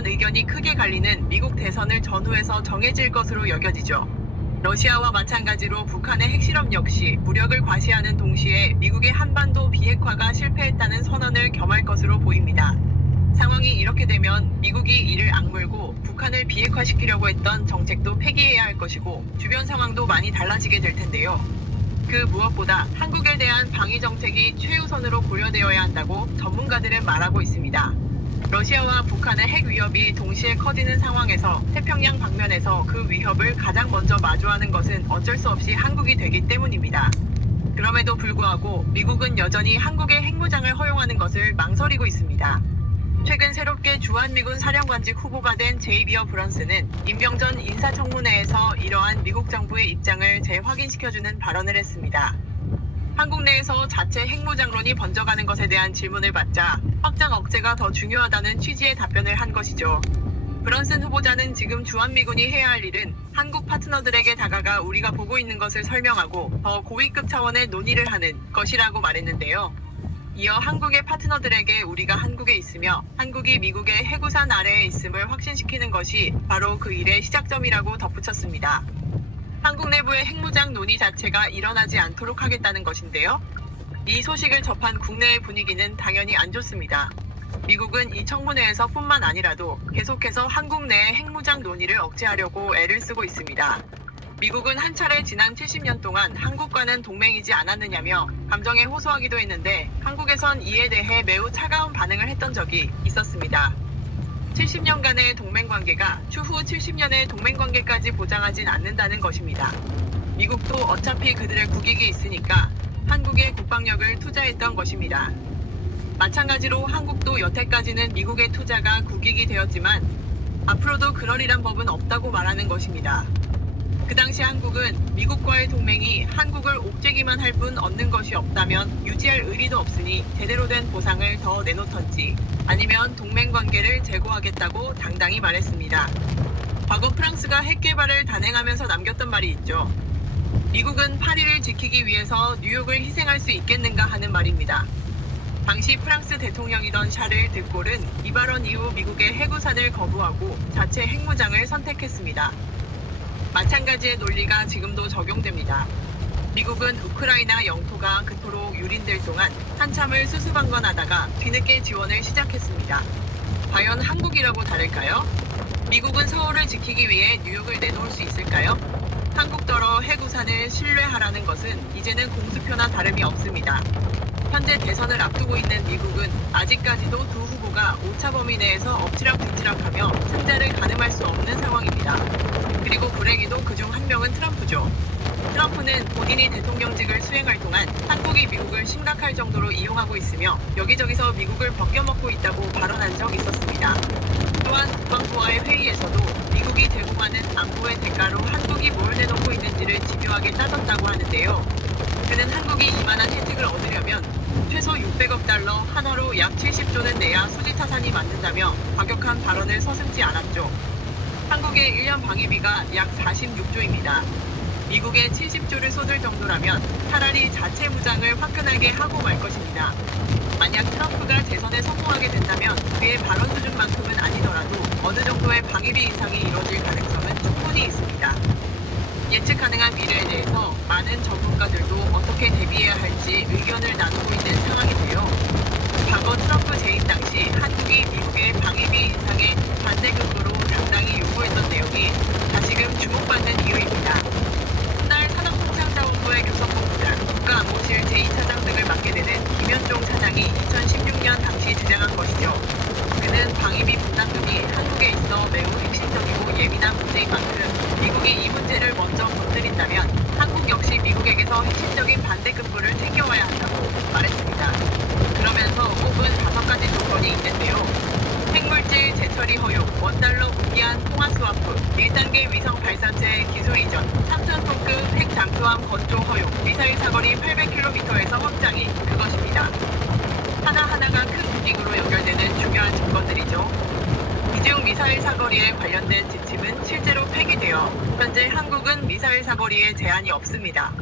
대한 의견이 크게 갈리는 미국 대선을 전후해서 정해질 것으로 여겨지죠. 러시아와 마찬가지로 북한의 핵실험 역시 무력을 과시하는 동시에 미국의 한반도 비핵화가 실패했다는 선언을 겸할 것으로 보입니다. 상황이 이렇게 되면 미국이 이를 악물고 북한을 비핵화시키려고 했던 정책도 폐기해야 할 것이고 주변 상황도 많이 달라지게 될 텐데요. 그 무엇보다 한국에 대한 방위 정책이 최우선으로 고려되어야 한다고 전문가들은 말하고 있습니다. 러시아와 북한의 핵 위협이 동시에 커지는 상황에서 태평양 방면에서 그 위협을 가장 먼저 마주하는 것은 어쩔 수 없이 한국이 되기 때문입니다. 그럼에도 불구하고 미국은 여전히 한국의 핵무장을 허용하는 것을 망설이고 있습니다. 최근 새롭게 주한미군 사령관직 후보가 된 제이비어 브런슨은 임명 전 인사청문회에서 이러한 미국 정부의 입장을 재확인시켜주는 발언을 했습니다. 한국 내에서 자체 핵무장론이 번져가는 것에 대한 질문을 받자 확장 억제가 더 중요하다는 취지의 답변을 한 것이죠. 브런슨 후보자는 지금 주한미군이 해야 할 일은 한국 파트너들에게 다가가 우리가 보고 있는 것을 설명하고 더 고위급 차원의 논의를 하는 것이라고 말했는데요. 이어 한국의 파트너들에게 우리가 한국에 있으며 한국이 미국의 해구산 아래에 있음을 확신시키는 것이 바로 그 일의 시작점이라고 덧붙였습니다. 한국 내부의 핵무장 논의 자체가 일어나지 않도록 하겠다는 것인데요. 이 소식을 접한 국내의 분위기는 당연히 안 좋습니다. 미국은 이 청문회에서 뿐만 아니라도 계속해서 한국 내의 핵무장 논의를 억제하려고 애를 쓰고 있습니다. 미국은 한 차례 지난 70년 동안 한국과는 동맹이지 않았느냐며 감정에 호소하기도 했는데 한국에선 이에 대해 매우 차가운 반응을 했던 적이 있었습니다. 70년간의 동맹관계가 추후 70년의 동맹관계까지 보장하진 않는다는 것입니다. 미국도 어차피 그들의 국익이 있으니까 한국의 국방력을 투자했던 것입니다. 마찬가지로 한국도 여태까지는 미국의 투자가 국익이 되었지만 앞으로도 그러리란 법은 없다고 말하는 것입니다. 그 당시 한국은 미국과의 동맹이 한국을 옥죄기만 할 뿐 얻는 것이 없다면 유지할 의리도 없으니 제대로 된 보상을 더 내놓던지 아니면 동맹관계를 재고하겠다고 당당히 말했습니다. 과거 프랑스가 핵 개발을 단행하면서 남겼던 말이 있죠. 미국은 파리를 지키기 위해서 뉴욕을 희생할 수 있겠는가 하는 말입니다. 당시 프랑스 대통령이던 샤를 드골은 이 발언 이후 미국의 해구산을 거부하고 자체 핵무장을 선택했습니다. 마찬가지의 논리가 지금도 적용됩니다. 미국은 우크라이나 영토가 그토록 유린될 동안 한참을 수수방관하다가 뒤늦게 지원을 시작했습니다. 과연 한국이라고 다를까요? 미국은 서울을 지키기 위해 뉴욕을 내놓을 수 있을까요? 한국더러 해구산을 신뢰하라는 것은 이제는 공수표나 다름이 없습니다. 현재 대선을 앞두고 있는 미국은 아직까지도 두 후보가 오차 범위 내에서 엎치락뒤치락하며 승자를 가늠할 수 없는 상황입니다. 그리고 불행히도 그중 한 명은 트럼프죠. 트럼프는 본인이 대통령직을 수행할 동안 한국이 미국을 심각할 정도로 이용하고 있으며 여기저기서 미국을 벗겨먹고 있다고 발언한 적이 있었습니다. 또한 국방부와의 회의에서도 미국이 제공하는 안보의 대가로 한국이 뭘 내놓고 있는지를 집요하게 따졌다고 하는데요. 그는 한국이 이만한 혜택을 얻으려면 최소 600억 달러 한화로 약 70조는 내야 수지타산이 맞는다며 과격한 발언을 서슴지 않았죠. 한국의 1년 방위비가 약 46조입니다. 미국에 70조를 쏟을 정도라면 차라리 자체 무장을 화끈하게 하고 말 것입니다. 만약 트럼프가 재선에 성공하게 된다면 그의 발언 수준만큼은 아니더라도 어느 정도의 방위비 인상이 이뤄질 가능성은 충분히 있습니다. 예측 가능한 미래에 대해서 많은 전문가들도 어떻게 대비해야 할지 의견을 나누고 있는 상황인데요. 과거 트럼프 재임 당시 한국이 미국의 방위비 인상에 반대급부로 당당히 요구했던 내용이 다시금 주목받는 이유입니다. 훗날 산업통상자원부의 교섭본부장, 국가안보실 제2차장 등을 맡게 되는 김현종 차장이 2016년 당시 주장한 것이죠. 그는 방위비 분담금이 한국에 있어 매우 핵심적이고 예민한 문제인 만큼 미국이 이 문제를 먼저 건드린다면 한국 역시 미국에게서 핵심적인 반대급부를 챙겨와야 한다고 말했습니다. 그러면서 꼽은 5가지 조건이 있는데요. 핵물질 재처리 허용, 원달러 무기한 통화 스와프, 1단계 위성 발사체 기술 이전, 3,000톤급 핵 잠수함 건조 허용, 미사일 사거리 800km에서 확장이 그것입니다. 하나하나가 큰 무기로 연결되는 중요한 조건들이죠. 이중 미사일 사거리에 관련된 지침은 실제로 폐기되어 현재 한국은 미사일 사거리에 제한이 없습니다.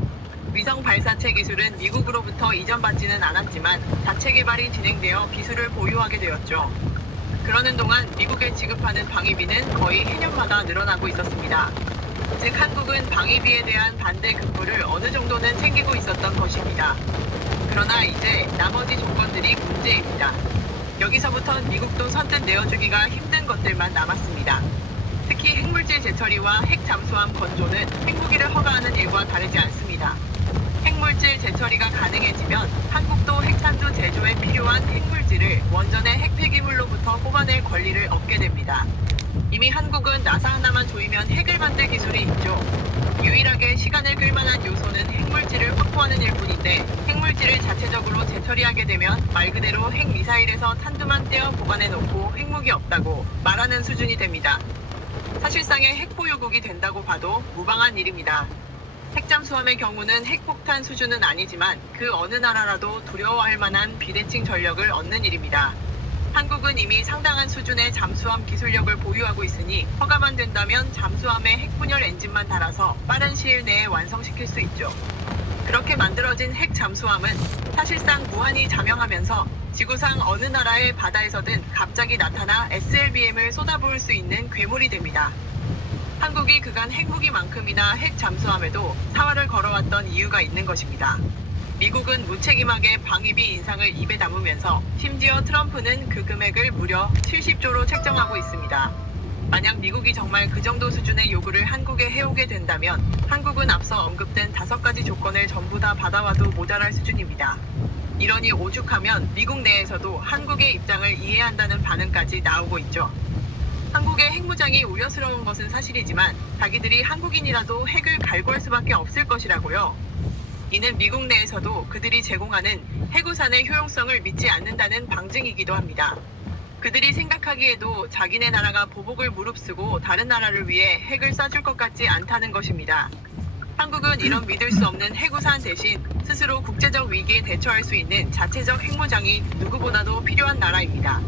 위성 발사체 기술은 미국으로부터 이전받지는 않았지만 자체 개발이 진행되어 기술을 보유하게 되었죠. 그러는 동안 미국에 지급하는 방위비는 거의 해년마다 늘어나고 있었습니다. 즉 한국은 방위비에 대한 반대 급부를 어느 정도는 챙기고 있었던 것입니다. 그러나 이제 나머지 조건들이 문제입니다. 여기서부턴 미국도 선뜻 내어주기가 힘든 것들만 남았습니다. 특히 핵물질 재처리와 핵 잠수함 건조는 핵무기를 허가하는 일과 다르지 않습니다. 핵물질 재처리가 가능해지면 한국도 핵탄두 제조에 필요한 핵물질을 원전의 핵폐기물로부터 뽑아낼 권리를 얻게 됩니다. 이미 한국은 나사 하나만 조이면 핵을 만들 기술이 있죠. 유일하게 시간을 끌만한 요소는 핵물질을 확보하는 일뿐인데 핵물질을 자체적으로 재처리하게 되면 말 그대로 핵미사일에서 탄두만 떼어 보관해놓고 핵무기 없다고 말하는 수준이 됩니다. 사실상의 핵보유국이 된다고 봐도 무방한 일입니다. 핵잠수함의 경우는 핵폭탄 수준은 아니지만 그 어느 나라라도 두려워할 만한 비대칭 전력을 얻는 일입니다. 한국은 이미 상당한 수준의 잠수함 기술력을 보유하고 있으니 허가만 된다면 잠수함에 핵분열 엔진만 달아서 빠른 시일 내에 완성시킬 수 있죠. 그렇게 만들어진 핵 잠수함은 사실상 무한히 잠영하면서 지구상 어느 나라의 바다에서든 갑자기 나타나 SLBM을 쏟아부을 수 있는 괴물이 됩니다. 한국이 그간 핵무기만큼이나 핵 잠수함에도 사활을 걸어왔던 이유가 있는 것입니다. 미국은 무책임하게 방위비 인상을 입에 담으면서 심지어 트럼프는 그 금액을 무려 70조로 책정하고 있습니다. 만약 미국이 정말 그 정도 수준의 요구를 한국에 해오게 된다면 한국은 앞서 언급된 5가지 조건을 전부 다 받아와도 모자랄 수준입니다. 이러니 오죽하면 미국 내에서도 한국의 입장을 이해한다는 반응까지 나오고 있죠. 한국의 핵무장이 우려스러운 것은 사실이지만 자기들이 한국인이라도 핵을 갈구할 수밖에 없을 것이라고요. 이는 미국 내에서도 그들이 제공하는 핵우산의 효용성을 믿지 않는다는 방증이기도 합니다. 그들이 생각하기에도 자기네 나라가 보복을 무릅쓰고 다른 나라를 위해 핵을 쏴줄 것 같지 않다는 것입니다. 한국은 이런 믿을 수 없는 핵우산 대신 스스로 국제적 위기에 대처할 수 있는 자체적 핵무장이 누구보다도 필요한 나라입니다.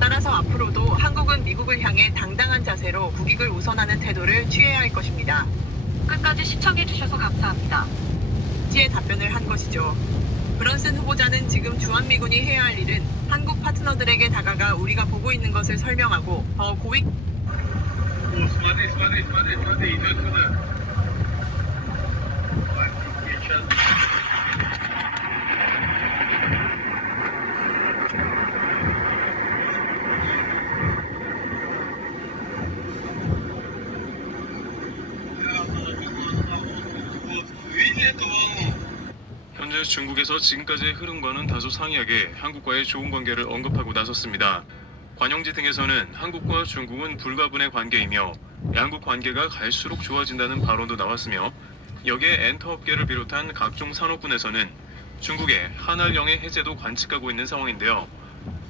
따라서 앞으로도 한국은 미국을 향해 당당한 자세로 국익을 우선하는 태도를 취해야 할 것입니다. 끝까지 시청해주셔서 감사합니다. 지의 답변을 한 것이죠. 브런슨 후보자는 지금 주한미군이 해야 할 일은 한국 파트너들에게 다가가 우리가 보고 있는 것을 설명하고 더 고위 현재 중국에서 지금까지의 흐름과는 다소 상이하게 한국과의 좋은 관계를 언급하고 나섰습니다. 관영지 등에서는 한국과 중국은 불가분의 관계이며 양국 관계가 갈수록 좋아진다는 발언도 나왔으며 여기에 엔터업계를 비롯한 각종 산업군에서는 중국의 한알령의 해제도 관측하고 있는 상황인데요.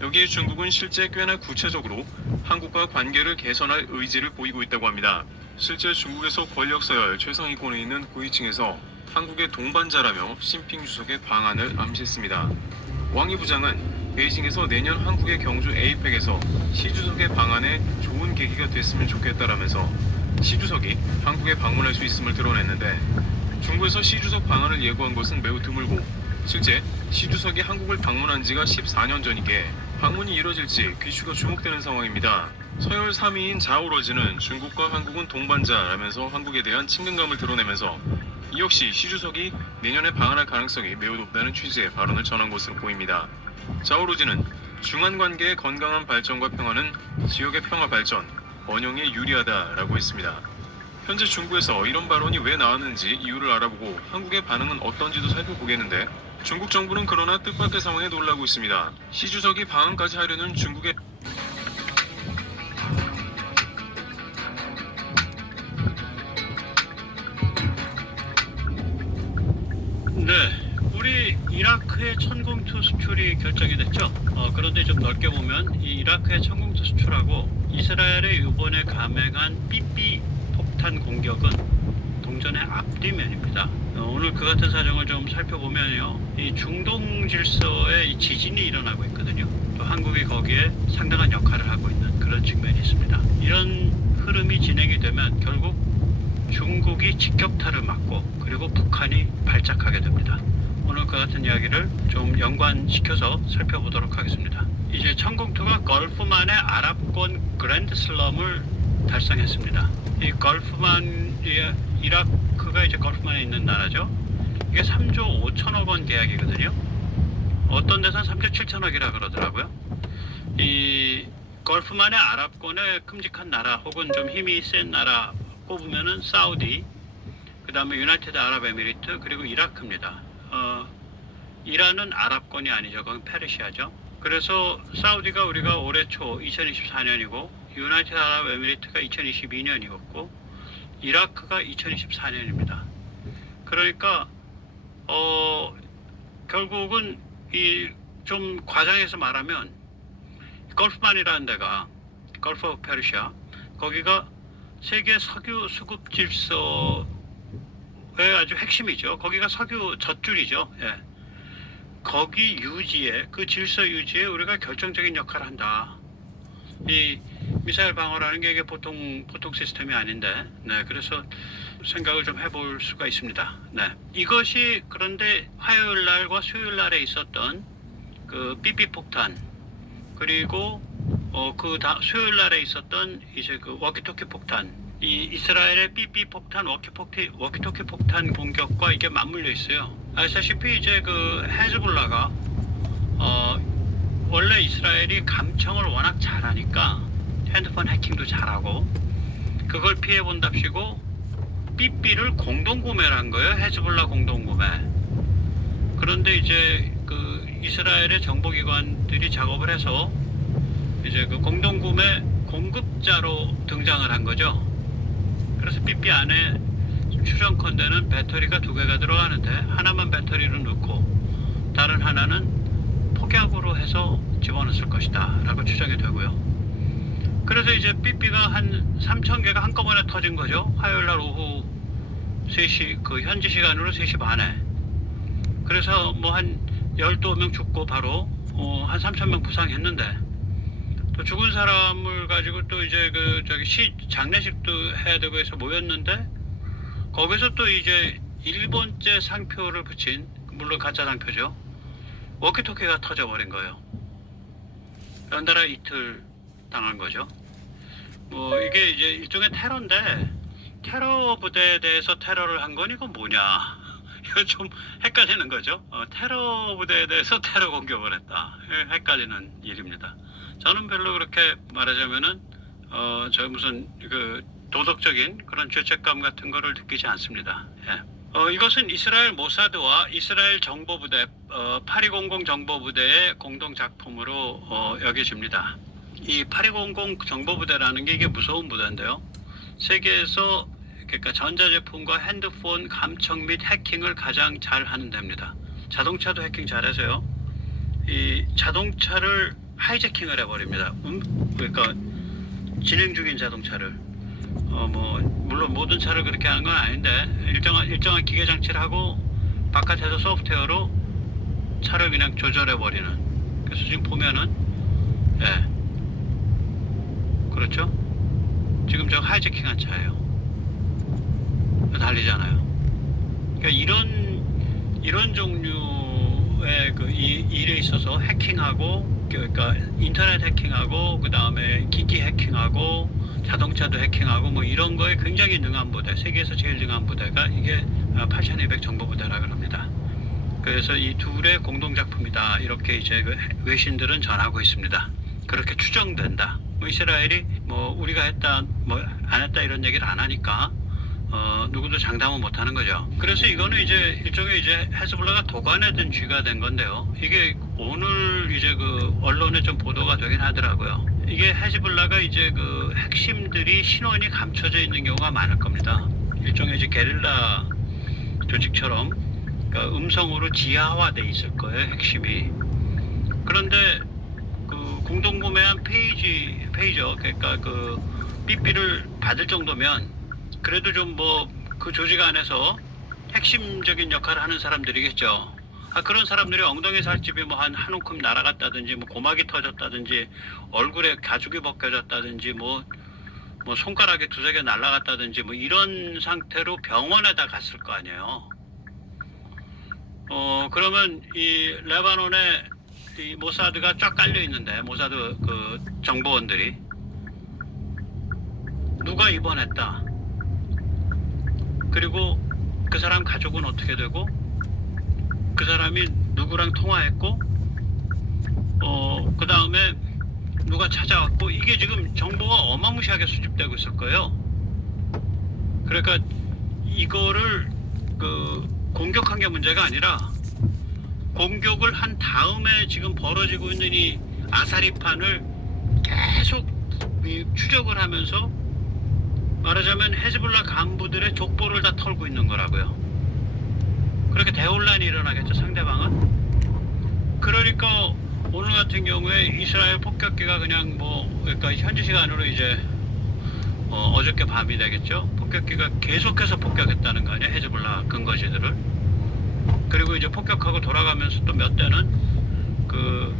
여기에 중국은 실제 꽤나 구체적으로 한국과 관계를 개선할 의지를 보이고 있다고 합니다. 실제 중국에서 권력 서열 최상위권에 있는 고위층에서 한국의 동반자라며 시진핑 주석의 방안을 암시했습니다. 왕이 부장은 베이징에서 내년 한국의 경주 에이펙에서 시 주석의 방안에 좋은 계기가 됐으면 좋겠다라면서 시 주석이 한국에 방문할 수 있음을 드러냈는데 중국에서 시 주석 방안을 예고한 것은 매우 드물고 실제 시 주석이 한국을 방문한 지가 14년 전이기에 방문이 이뤄질지 귀추가 주목되는 상황입니다. 서열 3위인 자오러지는 중국과 한국은 동반자라면서 한국에 대한 친근감을 드러내면서 이 역시 시 주석이 내년에 방한할 가능성이 매우 높다는 취지의 발언을 전한 것으로 보입니다. 자오로지는 중한관계의 건강한 발전과 평화는 지역의 평화 발전, 번영에 유리하다라고 했습니다. 현재 중국에서 이런 발언이 왜 나왔는지 이유를 알아보고 한국의 반응은 어떤지도 살펴보겠는데 중국 정부는 그러나 뜻밖의 상황에 놀라고 있습니다. 시 주석이 방한까지 하려는 중국의 네, 우리 이라크의 천공투 수출이 결정이 됐죠. 그런데 좀 넓게 보면 이 이라크의 천공투 수출하고 이스라엘의 이번에 감행한 삐삐 폭탄 공격은 동전의 앞뒤면입니다. 오늘 그 같은 사정을 좀 살펴보면요, 이 중동 질서에 이 지진이 일어나고 있거든요. 또 한국이 거기에 상당한 역할을 하고 있는 그런 측면이 있습니다. 이런 흐름이 진행이 되면 결국 중국이 직격탄을 맞고 그리고 북한이 발작하게 됩니다. 오늘 그 같은 이야기를 좀 연관시켜서 살펴보도록 하겠습니다. 이제 천공투가 걸프만의 아랍권 그랜드슬럼을 달성했습니다. 이 걸프만, 이라크가 이제 걸프만에 있는 나라죠. 이게 3조 5천억 원 계약이거든요. 어떤 데선 3조 7천억이라 그러더라고요. 이 걸프만의 아랍권의 큼직한 나라 혹은 좀 힘이 센 나라 꼽으면은 사우디, 그 다음에 유나이티드 아랍에미리트, 그리고 이라크입니다. 이란은 아랍권이 아니죠. 그건 페르시아죠. 그래서 사우디가 우리가 올해 초 2024년이고 유나이티드 아랍에미리트가 2022년이었고 이라크가 2024년입니다. 그러니까 결국은 이 좀 과장해서 말하면 걸프만이라는 데가 걸프 오브 페르시아, 거기가 세계 석유 수급 질서의 아주 핵심이죠. 거기가 석유 젖줄이죠. 예. 거기 유지에, 그 질서 유지에 우리가 결정적인 역할을 한다. 이 미사일 방어라는 게 이게 보통 시스템이 아닌데, 네, 그래서 생각을 좀 해볼 수가 있습니다. 네, 이것이 그런데 화요일 날과 수요일 날에 있었던 그 삐삐 폭탄, 그리고 수요일 날에 있었던 이제 그 워키토키 폭탄, 이 이스라엘의 삐삐 폭탄, 워키토키 폭탄 공격과 이게 맞물려 있어요. 아시다시피 이제 그 헤즈볼라가 원래 이스라엘이 감청을 워낙 잘하니까 핸드폰 해킹도 잘하고 그걸 피해 본답시고 삐삐를 공동 구매를 한 거예요. 헤즈볼라 공동 구매. 그런데 이제 그 이스라엘의 정보기관들이 작업을 해서 이제 그 공동 구매 공급자로 등장을 한 거죠. 그래서 삐삐 안에 추정컨대는 배터리가 2개가 들어가는데 하나만 배터리로 넣고 다른 하나는 폭약으로 해서 집어넣었을 것이다 라고 추정이 되고요. 그래서 이제 삐삐가 한 3,000개가 한꺼번에 터진 거죠. 화요일날 오후 3시, 그 현지 시간으로 3시 반에. 그래서 뭐 한 12명 죽고 바로 한 3,000명 부상했는데, 또 죽은 사람을 가지고 또 이제 그 장례식도 해야 되고 해서 모였는데, 거기서 또 이제 일본제 상표를 붙인, 물론 가짜 상표죠, 워키토키가 터져버린 거예요. 연달아 이틀 당한 거죠. 뭐 이게 이제 일종의 테러인데, 테러 부대에 대해서 테러를 한 건 이건 뭐냐, 이거 좀 헷갈리는 거죠. 테러 부대에 대해서 테러 공격을 했다, 헷갈리는 일입니다. 저는 별로 그렇게 말하자면은 저 무슨 그 도덕적인 그런 죄책감 같은 거를 느끼지 않습니다. 예. 이것은 이스라엘 모사드와 이스라엘 정보부대 8200 정보부대의 공동 작품으로 여겨집니다. 이 8200 정보부대라는 게 이게 무서운 부대인데요. 세계에서 그러니까 전자제품과 핸드폰 감청 및 해킹을 가장 잘 하는 데입니다. 자동차도 해킹 잘해서요. 이 자동차를 하이제킹을 해버립니다. 그러니까 진행 중인 자동차를 뭐 물론 모든 차를 그렇게 하는 건 아닌데 일정한 기계 장치를 하고 바깥에서 소프트웨어로 차를 그냥 조절해 버리는. 그래서 지금 보면은 그렇죠. 지금 저 하이제킹한 차예요. 달리잖아요. 그러니까 이런 종류의 그 일에 있어서 해킹하고, 그러니까 인터넷 해킹하고, 그 다음에 기기 해킹하고, 자동차도 해킹하고, 뭐 이런 거에 굉장히 능한 부대, 세계에서 제일 능한 부대가 이게 8200 정보부대라고 합니다. 그래서 이 둘의 공동 작품이다, 이렇게 이제 그 외신들은 전하고 있습니다. 그렇게 추정된다. 뭐 이스라엘이 뭐 우리가 했다, 뭐 안 했다 이런 얘기를 안 하니까 누구도 장담은 못 하는 거죠. 그래서 이거는 이제 일종의 이제 헤즈볼라가 도관에 쥐가 된 건데요. 이게 오늘 이제 그 언론에 좀 보도가 되긴 하더라고요. 이게 헤즈볼라가 이제 그 핵심들이 신원이 감춰져 있는 경우가 많을 겁니다. 일종의 이제 게릴라 조직처럼, 그러니까 음성으로 지하화돼 있을 거예요, 핵심이. 그런데 그 공동구매한 페이저, 그러니까 그 삐삐를 받을 정도면 그래도 좀 뭐 그 조직 안에서 핵심적인 역할을 하는 사람들이겠죠. 그런 사람들이 엉덩이 살집이 뭐 한 움큼 날아갔다든지, 뭐 고막이 터졌다든지, 얼굴에 가죽이 벗겨졌다든지, 뭐 손가락에 2-3개 날아갔다든지, 뭐 이런 상태로 병원에다 갔을 거 아니에요. 그러면 이 레바논의 이 모사드가 쫙 깔려 있는데 모사드 그 정보원들이 누가 입원했다. 그리고 그 사람 가족은 어떻게 되고 그 사람이 누구랑 통화했고 그 다음에 누가 찾아왔고 이게 지금 정보가 어마무시하게 수집되고 있을 거예요. 그러니까 이거를 그 공격한 게 문제가 아니라 공격을 한 다음에 지금 벌어지고 있는 이 아사리판을 계속 추적을 하면서 말하자면 헤즈볼라 간부들의 족보를 다 털고 있는 거라고요. 그렇게 대혼란이 일어나겠죠, 상대방은. 그러니까 오늘 같은 경우에 이스라엘 폭격기가 그냥 그러니까 현지 시간으로 이제 어저께 밤이 되겠죠. 폭격기가 계속해서 폭격했다는 거 아니에요, 헤즈볼라 근거지들을. 그리고 이제 폭격하고 돌아가면서 또 몇 대는 그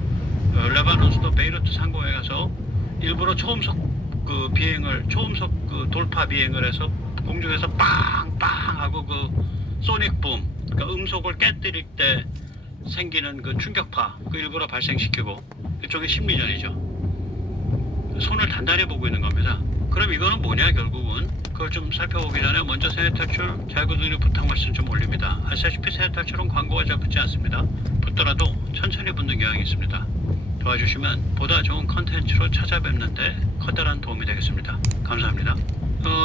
레바논 수도 베이루트 상공에 가서 일부러 초음속 그 비행을 초음속 그 돌파 비행을 해서 공중에서 빵빵 하고 그 소닉 붐, 그러니까 음속을 깨뜨릴 때 생기는 그 충격파 그 일부러 발생시키고 일종의 심리전이죠. 손을 단단히 보고 있는 겁니다. 그럼 이거는 뭐냐 결국은 그걸 좀 살펴보기 전에 먼저 세뇌 탈출 자구들이 부탁 말씀 좀 올립니다. 아시다시피 세뇌 탈출은 광고가 잘 붙지 않습니다. 붙더라도 천천히 붙는 경향이 있습니다. 도와주시면 보다 좋은 컨텐츠로 찾아뵙는데 커다란 도움이 되겠습니다. 감사합니다.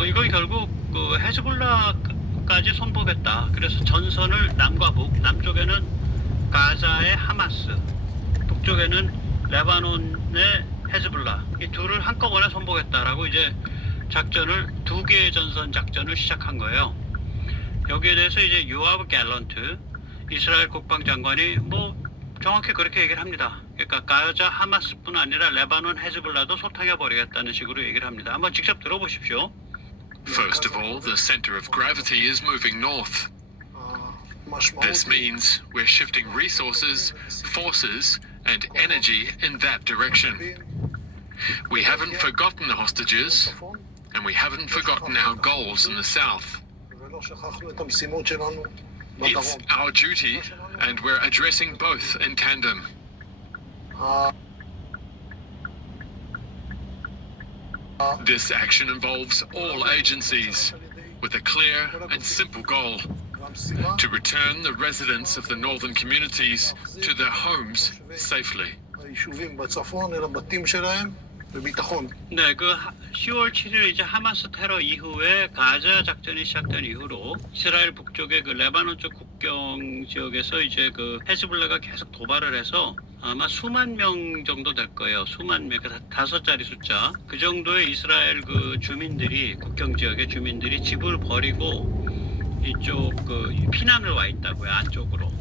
이건 결국 그 헤즈볼라까지 손보겠다. 그래서 전선을 남과 북, 남쪽에는 가자의 하마스, 북쪽에는 레바논의 헤즈볼라, 이 둘을 한꺼번에 손보겠다라고 이제 작전을 두 개의 전선 작전을 시작한 거예요. 여기에 대해서 이제 요아브 갤런트 이스라엘 국방장관이 정확히 그렇게 얘기를 합니다. 그러니까 가자 하마스뿐 아니라 레바논 헤즈볼라도 소탕해 버리겠다는 식으로 얘기를 합니다. 한번 직접 들어보십시오. First of all, the center of gravity is moving north. This means we're shifting resources, forces, and energy in that direction. We haven't forgotten the hostages, and we haven't forgotten our goals in the south. It's our duty, and we're addressing both in tandem. This action involves all agencies, with a clear and simple goal: to return the residents of the northern communities to their homes safely. 네, 그 10월 7일 이제 하마스 테러 이후에 가자 작전이 시작된 이후로 이스라엘 북쪽의 그 레바논 쪽 국경 지역에서 이제 그 헤즈볼라가 계속 도발을 해서 아마 수만 명 정도 될 거예요. 수만 명, 다섯 자리 숫자. 그 정도의 이스라엘 그 주민들이 국경 지역의 주민들이 집을 버리고 이쪽 그 피난을 와 있다고요, 안쪽으로.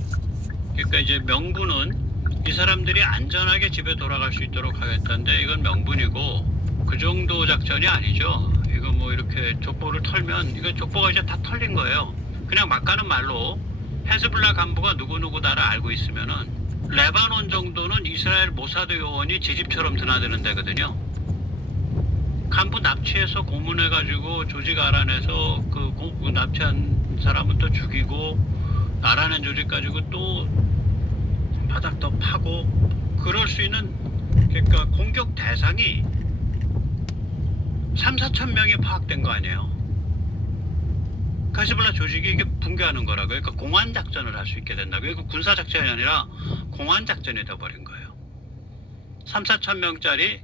그러니까 이제 명분은 이 사람들이 안전하게 집에 돌아갈 수 있도록 하겠다는데 이건 명분이고 그 정도 작전이 아니죠. 이거 이렇게 족보를 털면 이거 족보가 이제 다 털린 거예요. 그냥 막 가는 말로 헤즈볼라 간부가 누구누구다를 알고 있으면은 레바논 정도는 이스라엘 모사드 요원이 제 집처럼 드나드는 데거든요. 간부 납치해서 고문해가지고 조직 알아내서 그 납치한 사람은 또 죽이고 알아낸 조직 가지고 또 바닥 더 파고 그럴 수 있는 그러니까 공격 대상이 3-4천 명이 파악된 거 아니에요. 헤즈볼라 조직이 이게 붕괴하는 거라고요. 그러니까 공안 작전을 할 수 있게 된다고요. 이거 군사 작전이 아니라 공안 작전이 돼버린 거예요. 3-4천 명짜리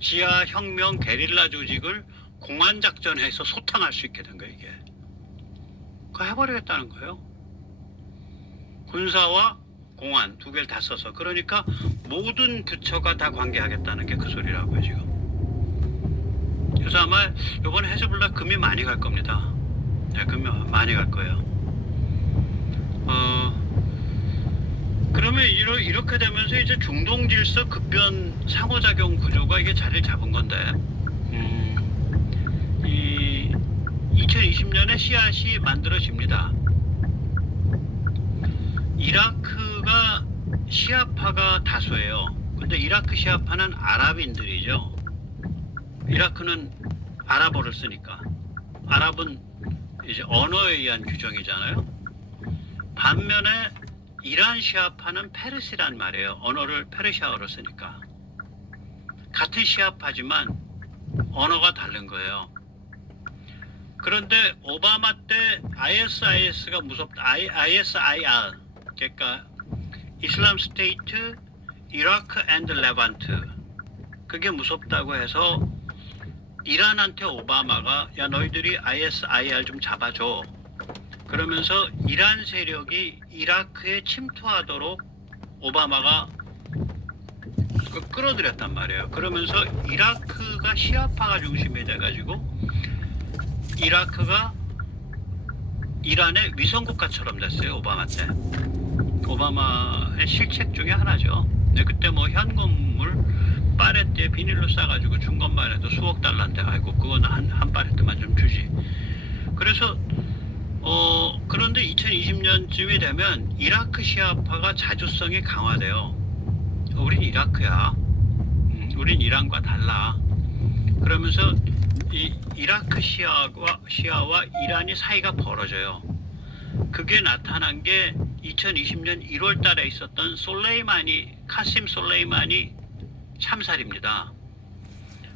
지하 혁명 게릴라 조직을 공안 작전해서 소탕할 수 있게 된 거예요. 이게 그거 해버리겠다는 거예요. 군사와 공안 두 개를 다 써서. 그러니까 모든 부처가 다 관계하겠다는 게 그 소리라고요 지금. 그래서 아마 이번에 헤즈볼라 금이 많이 갈 겁니다. 네, 금이 많이 갈 거예요. 그러면 이렇게 되면서 이제 중동 질서 급변 상호작용 구조가 이게 자리를 잡은 건데, 이 2020년에 씨앗이 만들어집니다. 이라크가 시아파가 다수예요. 근데 이라크 시아파는 아랍인들이죠. 이라크는 아랍어를 쓰니까. 아랍은 이제 언어에 의한 규정이잖아요. 반면에 이란 시아파는 페르시란 말이에요. 언어를 페르시아어로 쓰니까. 같은 시아파지만 언어가 다른 거예요. 그런데 오바마 때 ISIS가 무섭다. ISIR, 그러니까 이슬람 스테이트, 이라크 앤드 레반트, 그게 무섭다고 해서 이란한테 오바마가 야 너희들이 ISIR 좀 잡아줘. 그러면서 이란 세력이 이라크에 침투하도록 오바마가 끌어들였단 말이에요. 그러면서 이라크가 시아파가 중심이 돼가지고 이라크가 이란의 위성국가처럼 됐어요. 오바마 때. 오바마의 실책 중에 하나죠. 근데 그때 뭐 현금을 파레트에 비닐로 싸가지고 준 것만 해도 수억 달러인데 아이고 그거는 한 파레트만 좀 주지. 그래서 그런데 2020년쯤이 되면 이라크 시아파가 자주성이 강화돼요. 우린 이라크야. 우린 이란과 달라. 그러면서 이 이라크 시아와 이란이 사이가 벌어져요. 그게 나타난 게 2020년 1월 달에 있었던 카심 솔레이마니 참살입니다.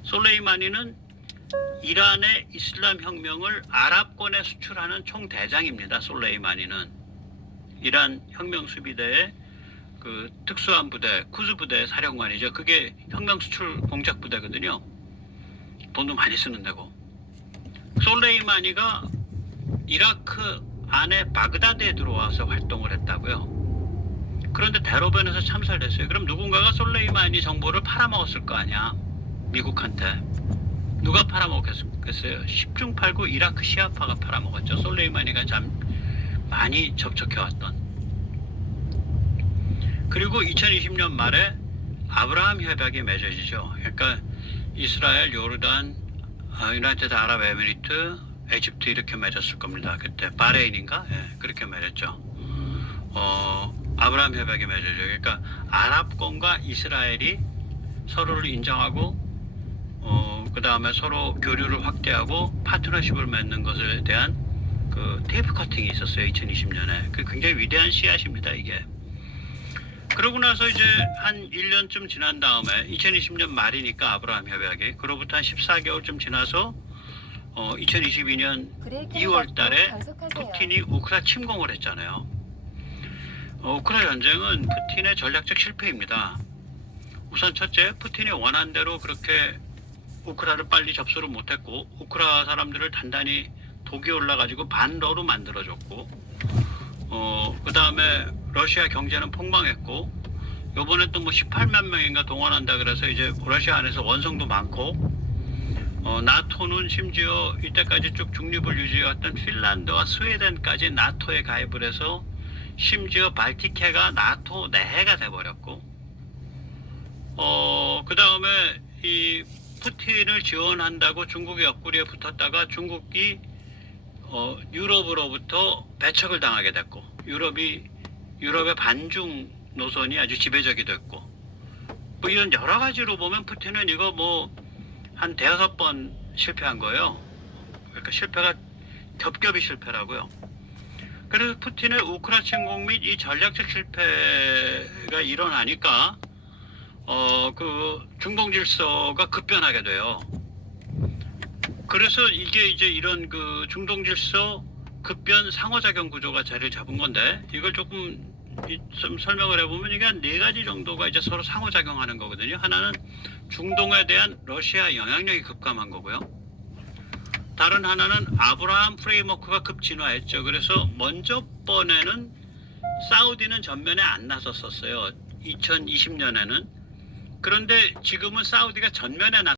솔레이마니는 이란의 이슬람 혁명을 아랍권에 수출하는 총대장입니다. 솔레이마니는 이란 혁명 수비대의 그 특수한 부대, 쿠즈 부대 사령관이죠. 그게 혁명 수출 공작 부대거든요. 돈도 많이 쓰는 데고. 솔레이마니가 이라크 안에 바그다드에 들어와서 활동을 했다고요. 그런데 대로변에서 참살됐어요. 그럼 누군가가 솔레이마니 정보를 팔아먹었을 거 아니야. 미국한테. 누가 팔아먹겠어요? 10중 8구 이라크 시아파가 팔아먹었죠. 솔레이마니가 참 많이 접촉해왔던. 그리고 2020년 말에 아브라함 협약이 맺어지죠. 그러니까 이스라엘, 요르단, 유나이티드 아랍에미리트, 에집트 이렇게 맺었을 겁니다. 그때 바레인인가? 예, 그렇게 맺었죠. 아브라함 협약이 맺어져요. 그러니까 아랍권과 이스라엘이 서로를 인정하고 그 다음에 서로 교류를 확대하고 파트너십을 맺는 것에 대한 그 테이프 커팅이 있었어요. 2020년에. 그 굉장히 위대한 씨앗입니다. 이게. 그러고 나서 이제 한 1년쯤 지난 다음에 2020년 말이니까 아브라함 협약이 그로부터 한 14개월쯤 지나서 2022년 2월 달에 푸틴이 우크라 침공을 했잖아요. 우크라 전쟁은 푸틴의 전략적 실패입니다. 우선 첫째, 푸틴이 원한 대로 그렇게 우크라를 빨리 접수를 못했고 우크라 사람들을 단단히 독이 올라가지고 반러로 만들어줬고 그 다음에 러시아 경제는 폭망했고 요번에 또 뭐 18만 명인가 동원한다 그래서 이제 러시아 안에서 원성도 많고 나토는 심지어 이때까지 쭉 중립을 유지해왔던 핀란드와 스웨덴까지 나토에 가입을 해서 심지어 발티케가 나토 내해가 돼버렸고 그 다음에 이 푸틴을 지원한다고 중국의 옆구리에 붙었다가 중국이 유럽으로부터 배척을 당하게 됐고 유럽의 반중 노선이 아주 지배적이 됐고 뭐 이런 여러 가지로 보면 푸틴은 이거 뭐 한 5번 실패한 거예요. 그러니까 실패가 겹겹이 실패라고요. 그래서 푸틴의 우크라 침공 및 이 전략적 실패가 일어나니까 그 중동 질서가 급변하게 돼요. 그래서 이게 이제 이런 그 중동 질서 급변 상호작용 구조가 자리를 잡은 건데 이걸 조금 좀 설명을 해보면 이게 한 4가지 정도가 이제 서로 상호작용하는 거거든요. 하나는 중동에 대한 러시아 영향력이 급감한 거고요. 다른 하나는 아브라함 프레임워크가 급진화했죠. 그래서 먼저 번에는 사우디는 전면에 안 나섰었어요. 2020년에는. 그런데 지금은 사우디가 전면에